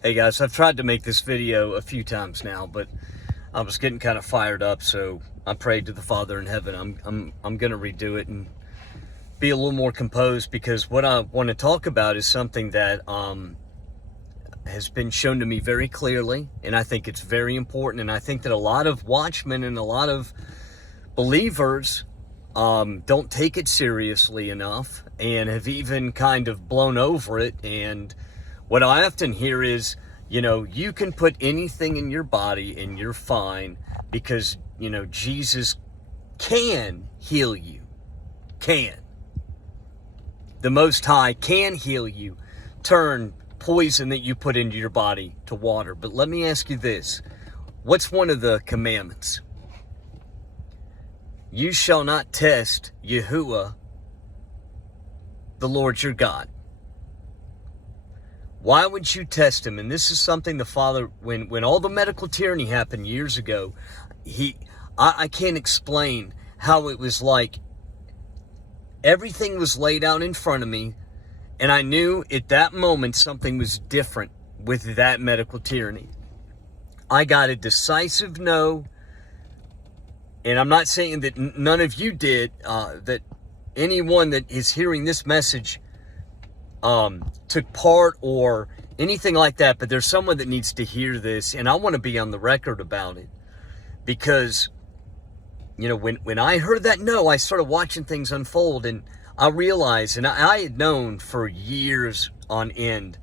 Hey guys, I've tried to make this video a few times now, but I was getting kind of fired up, so I prayed to the Father in heaven. I'm going to redo it and be a little more composed, because what I want to talk about is something that has been shown to me very clearly, and I think it's very important, and I think that a lot of watchmen and a lot of believers don't take it seriously enough and have even kind of blown over it. And what I often hear is, you can put anything in your body and you're fine because, Jesus can heal you. Can. The Most High can heal you. Turn poison that you put into your body to water. But let me ask you this. What's one of the commandments? You shall not test Yahuwah, the Lord your God. Why would you test him? And this is something the Father, when all the medical tyranny happened years ago, I can't explain how it was like everything was laid out in front of me, and I knew at that moment something was different with that medical tyranny. I got a decisive no, and I'm not saying that none of you did, that anyone that is hearing this message took part or anything like that, but there's someone that needs to hear this, and I want to be on the record about it, because when I heard that no, I started watching things unfold, and I realized, and I had known for years on end,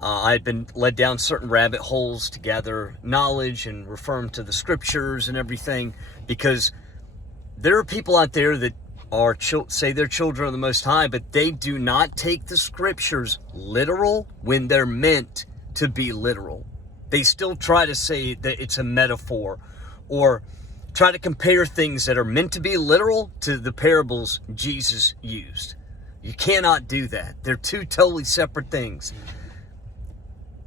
I had been led down certain rabbit holes to gather knowledge and refer them to the scriptures and everything, because there are people out there that say they're children of the Most High, but they do not take the scriptures literal when they're meant to be literal. They still try to say that it's a metaphor, or try to compare things that are meant to be literal to the parables Jesus used. You cannot do that. They're two totally separate things.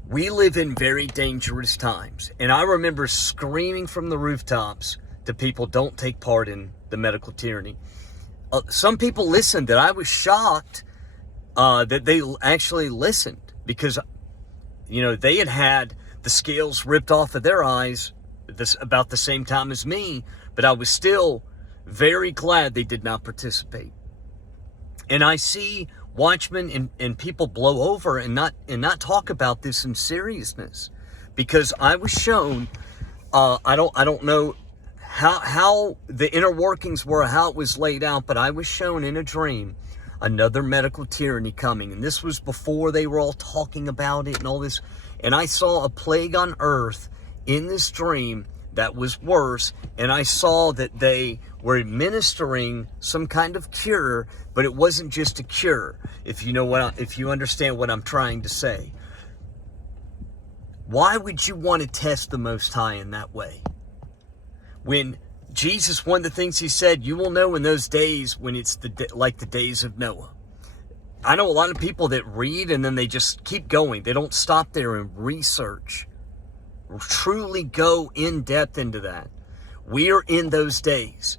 We live in very dangerous times, and I remember screaming from the rooftops to people, don't take part in the medical tyranny. Some people listened, that I was shocked that they actually listened, because they had the scales ripped off of their eyes about the same time as me, but I was still very glad they did not participate. And I see watchmen and people blow over and not talk about this in seriousness, because I was shown, I don't know how the inner workings were, how it was laid out, but I was shown in a dream another medical tyranny coming. And this was before they were all talking about it and all this. And I saw a plague on earth in this dream that was worse. And I saw that they were administering some kind of cure, but it wasn't just a cure. If you understand what I'm trying to say. Why would you want to test the Most High in that way? When Jesus, one of the things he said, you will know in those days when it's like the days of Noah. I know a lot of people that read and then they just keep going. They don't stop there and research. Truly go in depth into that. We are in those days.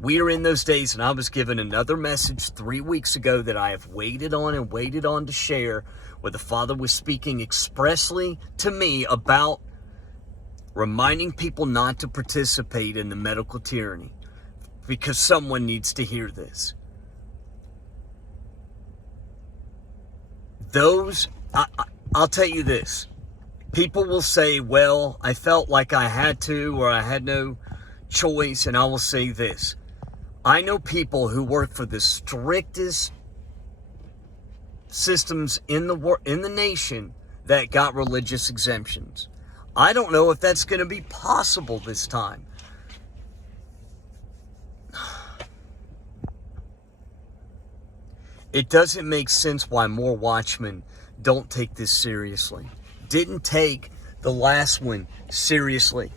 We are in those days, and I was given another message 3 weeks ago that I have waited on to share, where the Father was speaking expressly to me about reminding people not to participate in the medical tyranny, because someone needs to hear this. I'll tell you this. People will say, well, I felt like I had to, or I had no choice, and I will say this. I know people who work for the strictest systems in the nation that got religious exemptions. I don't know if that's going to be possible this time. It doesn't make sense why more watchmen don't take this seriously. Didn't take the last one seriously.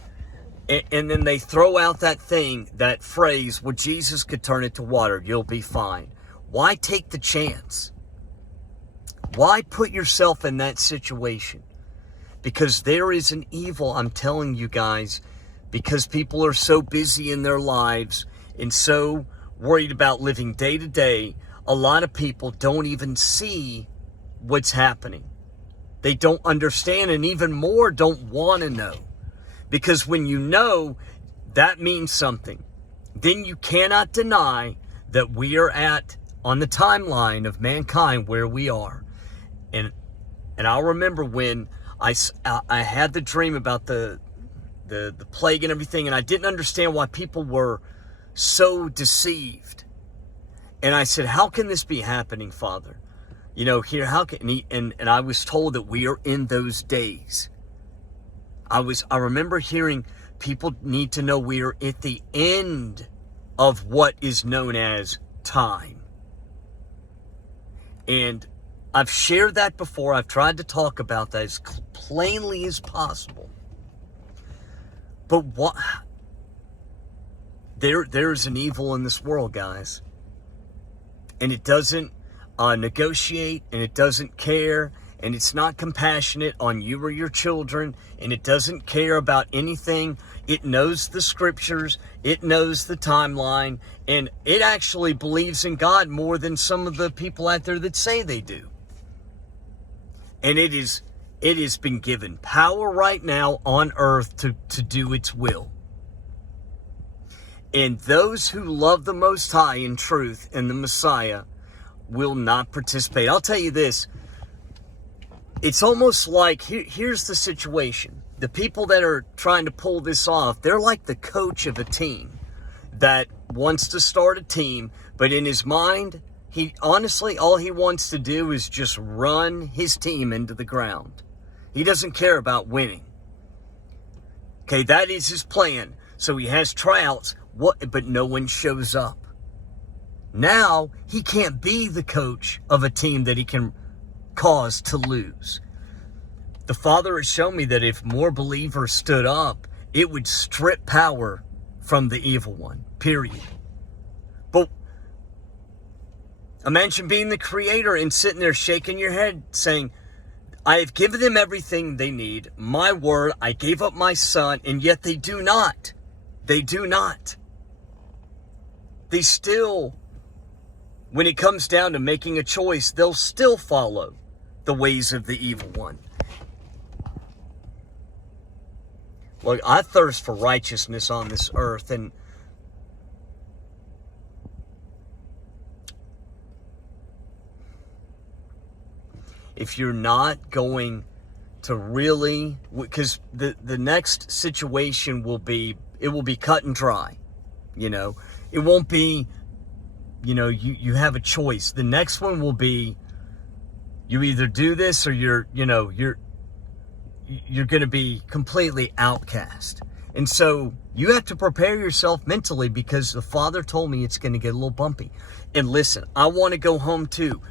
And then they throw out that phrase, well, Jesus could turn it to water, you'll be fine. Why take the chance? Why put yourself in that situation? Because there is an evil, I'm telling you guys, because people are so busy in their lives and so worried about living day to day, a lot of people don't even see what's happening. They don't understand, and even more don't want to know. Because when you know, that means something. Then you cannot deny that we are on the timeline of mankind where we are. And I'll remember when I had the dream about the plague and everything, and I didn't understand why people were so deceived. And I said, how can this be happening, Father? Here, how can and I was told that we are in those days. I remember hearing people need to know we are at the end of what is known as time. And I've shared that before. I've tried to talk about that as plainly as possible. But what? There's an evil in this world, guys. And it doesn't negotiate, and it doesn't care, and it's not compassionate on you or your children, and it doesn't care about anything. It knows the scriptures, it knows the timeline, and it actually believes in God more than some of the people out there that say they do. And it has been given power right now on earth to do its will. And those who love the Most High in truth and the Messiah will not participate. I'll tell you this. It's almost like, here's the situation. The people that are trying to pull this off, they're like the coach of a team that wants to start a team, but in his mind, honestly, all he wants to do is just run his team into the ground. He doesn't care about winning. Okay, that is his plan. So he has tryouts, but no one shows up. Now, he can't be the coach of a team that he can cause to lose. The Father has shown me that if more believers stood up, it would strip power from the evil one, period. But imagine being the creator and sitting there shaking your head saying, I have given them everything they need. My word, I gave up my son, and yet they do not. They do not. They still, when it comes down to making a choice, they'll still follow the ways of the evil one. Look, I thirst for righteousness on this earth, and if you're not going to really, because the next situation will be cut and dry. It won't be, you have a choice. The next one will be, you either do this or you're going to be completely outcast. And so you have to prepare yourself mentally, because the Father told me it's going to get a little bumpy. And listen, I want to go home too.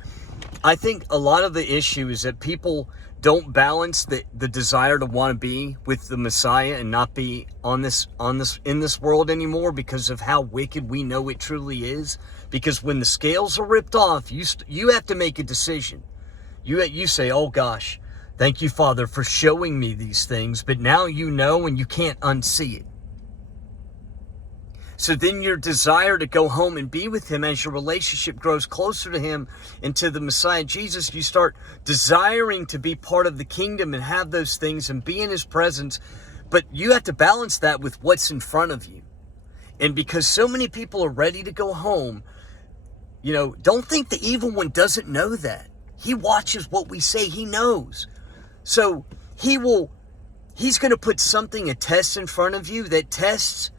I think a lot of the issue is that people don't balance the desire to want to be with the Messiah and not be in this world anymore because of how wicked we know it truly is. Because when the scales are ripped off, you have to make a decision. You say, oh gosh, thank you, Father, for showing me these things, but now you know and you can't unsee it. So then your desire to go home and be with him, as your relationship grows closer to him and to the Messiah Jesus, you start desiring to be part of the kingdom and have those things and be in his presence. But you have to balance that with what's in front of you. And because so many people are ready to go home, don't think the evil one doesn't know that. He watches what we say. He knows. So he's going to put a test in front of you that tests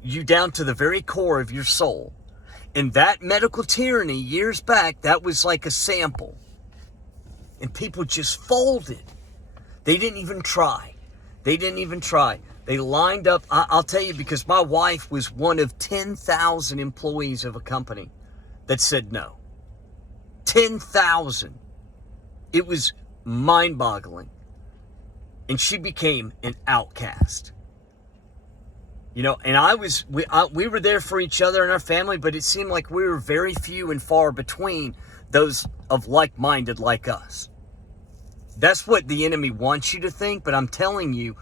you down to the very core of your soul. And that medical tyranny years back, that was like a sample. And people just folded. They didn't even try. They lined up. I'll tell you, because my wife was one of 10,000 employees of a company that said no. 10,000. It was mind-boggling. And she became an outcast. And we were there for each other and our family, but it seemed like we were very few and far between those of like-minded like us. That's what the enemy wants you to think, but I'm telling you,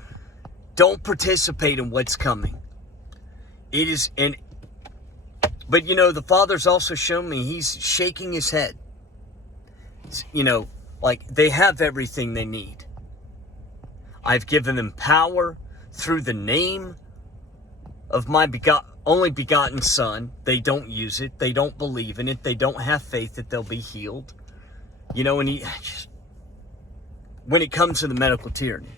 don't participate in what's coming. But the Father's also shown me he's shaking his head. like they have everything they need. I've given them power through the name of my only begotten Son. They don't use it. They don't believe in it. They don't have faith that they'll be healed. You know, and when it comes to the medical tyranny,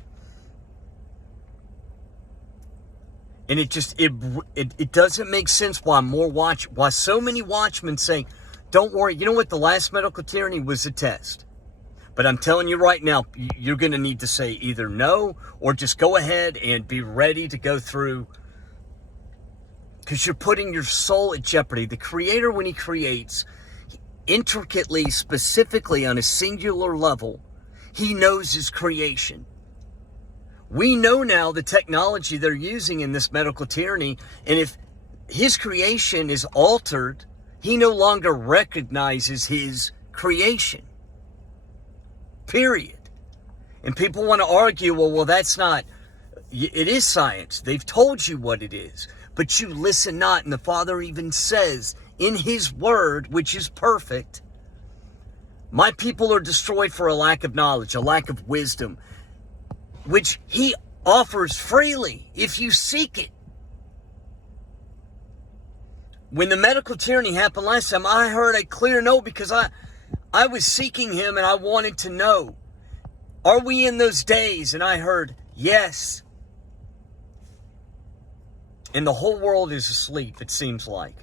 and it doesn't make sense why so many watchmen saying, don't worry, you know what, the last medical tyranny was a test. But I'm telling you right now, you're going to need to say either no or just go ahead and be ready to go through, because you're putting your soul at jeopardy. The Creator, when He creates, intricately, specifically on a singular level, He knows His creation. We know now the technology they're using in this medical tyranny, and if His creation is altered, He no longer recognizes His creation. Period. And people want to argue, well, that's not, it is science. They've told you what it is, but you listen not. And the Father even says in His word, which is perfect, my people are destroyed for a lack of knowledge, a lack of wisdom, which He offers freely if you seek it. When the medical tyranny happened last time, I heard a clear no, because I was seeking Him and I wanted to know, are we in those days? And I heard yes. And the whole world is asleep, it seems like.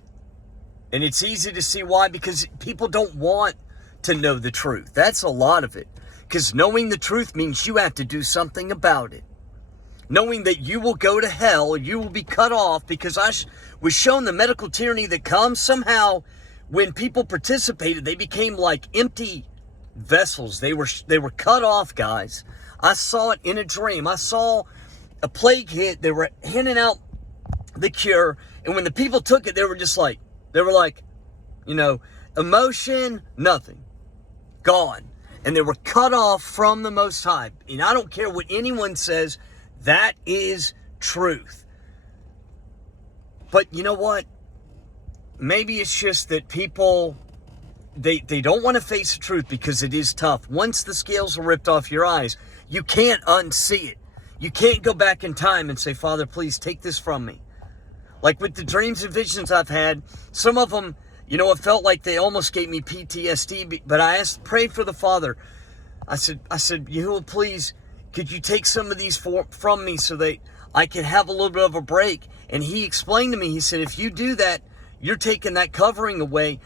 And it's easy to see why, because people don't want to know the truth. That's a lot of it. Because knowing the truth means you have to do something about it. Knowing that you will go to hell, you will be cut off, because I was shown the medical tyranny that comes. Somehow, when people participated, they became like empty vessels. They were cut off, guys. I saw it in a dream. I saw a plague hit. They were handing out the cure, and when the people took it, they were like, emotion, nothing, gone. And they were cut off from the Most High. And I don't care what anyone says, that is truth. But you know what? Maybe it's just that people, they don't want to face the truth because it is tough. Once the scales are ripped off your eyes, you can't unsee it. You can't go back in time and say, Father, please take this from me. Like with the dreams and visions I've had, some of them, it felt like they almost gave me PTSD, but I prayed for the Father. I said, Yahuwah, please, could you take some of these from me so that I can have a little bit of a break? And He explained to me, He said, if you do that, you're taking that covering away.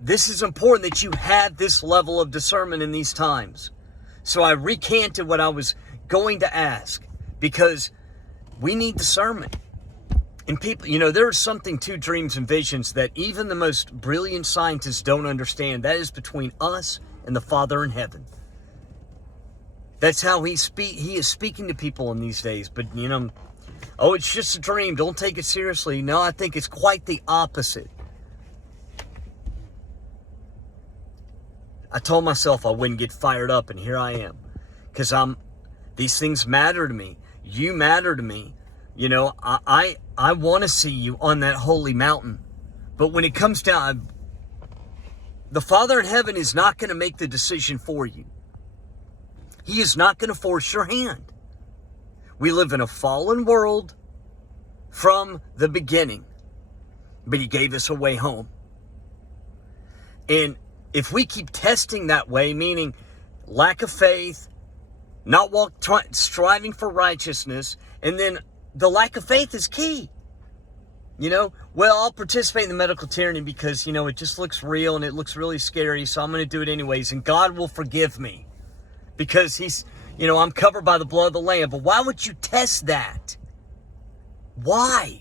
This is important that you have this level of discernment in these times. So I recanted what I was going to ask, because we need discernment. And people, there is something to dreams and visions that even the most brilliant scientists don't understand. That is between us and the Father in heaven. That's how He is speaking to people in these days. But, oh, it's just a dream. Don't take it seriously. No, I think it's quite the opposite. I told myself I wouldn't get fired up, and here I am. Because these things matter to me. You matter to me. I want to see you on that holy mountain. But when it comes down, the Father in heaven is not going to make the decision for you. He is not going to force your hand. We live in a fallen world from the beginning, but He gave us a way home. And if we keep testing that way, meaning lack of faith, not striving for righteousness, and then the lack of faith is key. I'll participate in the medical tyranny because, it just looks real and it looks really scary, so I'm going to do it anyways, and God will forgive me because He's, I'm covered by the blood of the Lamb. But why would you test that? Why?